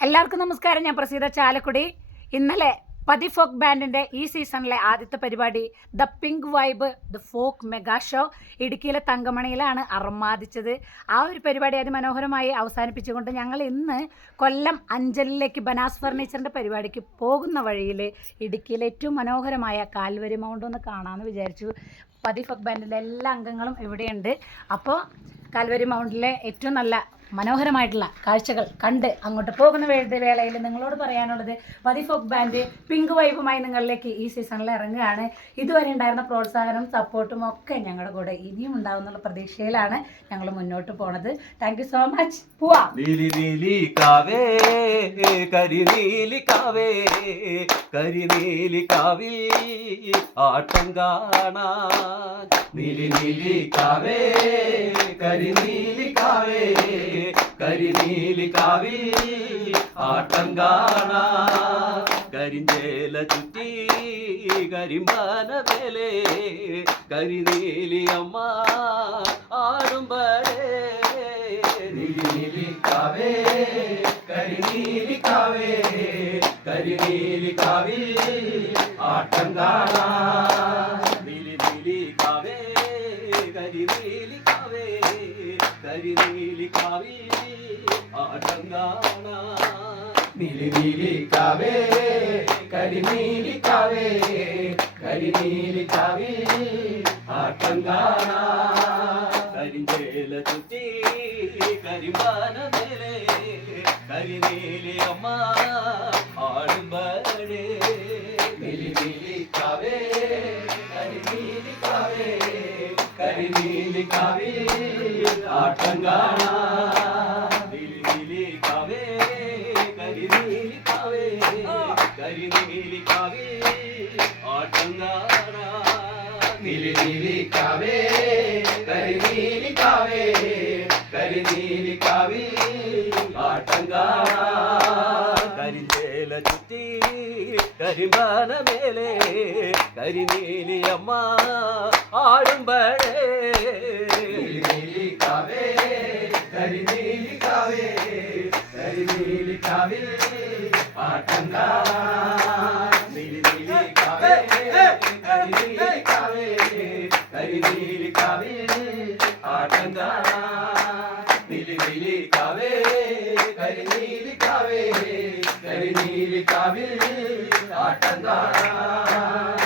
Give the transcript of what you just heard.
എല്ലാവർക്കും നമസ്കാരം. ഞാൻ പ്രസീത ചാലക്കുടി. ഇന്നലെ പതി ഫോക്ക് ബാൻഡിൻ്റെ ഈ സീസണിലെ ആദ്യത്തെ പരിപാടി the pink vibe the folk mega show ഇടുക്കിയിലെ തങ്കമണിയിലാണ് അർമാദിച്ചത്. ആ ഒരു പരിപാടി അതിമനോഹരമായി അവസാനിപ്പിച്ചുകൊണ്ട് ഞങ്ങൾ ഇന്ന് കൊല്ലം അഞ്ചലിലേക്ക് ബനാസ് ഫർണിച്ചറിൻ്റെ പരിപാടിക്ക് പോകുന്ന വഴിയിൽ ഇടുക്കിയിലെ ഏറ്റവും മനോഹരമായ കാൽവരി മൗണ്ട് ഒന്ന് കാണാമെന്ന് വിചാരിച്ചു. പതി ഫോക്ക് ബാൻഡിൻ്റെ എല്ലാ അംഗങ്ങളും ഇവിടെയുണ്ട്. അപ്പോൾ കാൽവരി മൗണ്ടിലെ ഏറ്റവും നല്ല മനോഹരമായിട്ടുള്ള കാഴ്ചകൾ കണ്ട് അങ്ങോട്ട് പോകുന്ന വേളയിൽ നിങ്ങളോട് പറയാനുള്ളത് പതി ഫോക്ക് ബാൻഡ് പിങ്ക് വൈബുമായി നിങ്ങളിലേക്ക് ഈ സീസണിൽ ഇറങ്ങുകയാണ്. ഇതുവരെ ഉണ്ടായിരുന്ന പ്രോത്സാഹനവും സപ്പോർട്ടും ഒക്കെ ഞങ്ങളുടെ കൂടെ ഇനിയും ഉണ്ടാവുന്നുള്ള പ്രതീക്ഷയിലാണ് ഞങ്ങൾ മുന്നോട്ട് പോണത്. Thank you so much. പോവാം. ആട്ടം കാണാൻ നീലി കാവേ കരിനീലി കാവേ കരിനീലി കാവിൽ ആട്ടം കാണാൻ കരിഞ്ചേല ചുറ്റി കരിമ്പാന വേലേ കരിനീലി അമ്മ ആടുമ്പടേ നീലി കാവേ കരിനീലി കാവേ കരിനീലി കാവിൽ ആട്ടം കാണാൻ നീലി കാവേ കരിനീലി കാവേ കരിനീലി കാവിൽ ആട്ടം കാണാൻ നീലി കാവേ കരിനീലി കാവേ കരിനീലി കാവിൽ ആട്ടം കാണാൻ കരിഞ്ചേല ചുറ്റി കരിമ്പാന മേലെ കരിനീലി അമ്മ ആടുമ്പടേ നീലി കാവേ കരിനീലി കാവേ കരിനീലി കാവിൽ ആട്ടം കാണാൻ നീലി കാവേ കരിനീലി കാവേ കരിനീലി കാവിൽ ആട്ടം കാണാൻ നീലി കാവേ കരിനീലി കാവേ കരിനീലി കാവിൽ ആട്ടം കാണാൻ കരിഞ്ചേല ചുറ്റി കരിമ്പാന മേലെ കരിനീലി അമ്മ ആടുമ്പഴേ നീലി കാവേ കരിനീലി കാവേ കരിനീലി കാവിൽ ആട്ടം കാണാൻ നീലി കാവേ കരിനീലി കാവേ കരിനീലി കാവിൽ ആട്ടം കാണാൻ നീലി കാവേ കരിനീലി കാവേ കരിനീലി കാവിൽ ആട്ടം കാണാൻ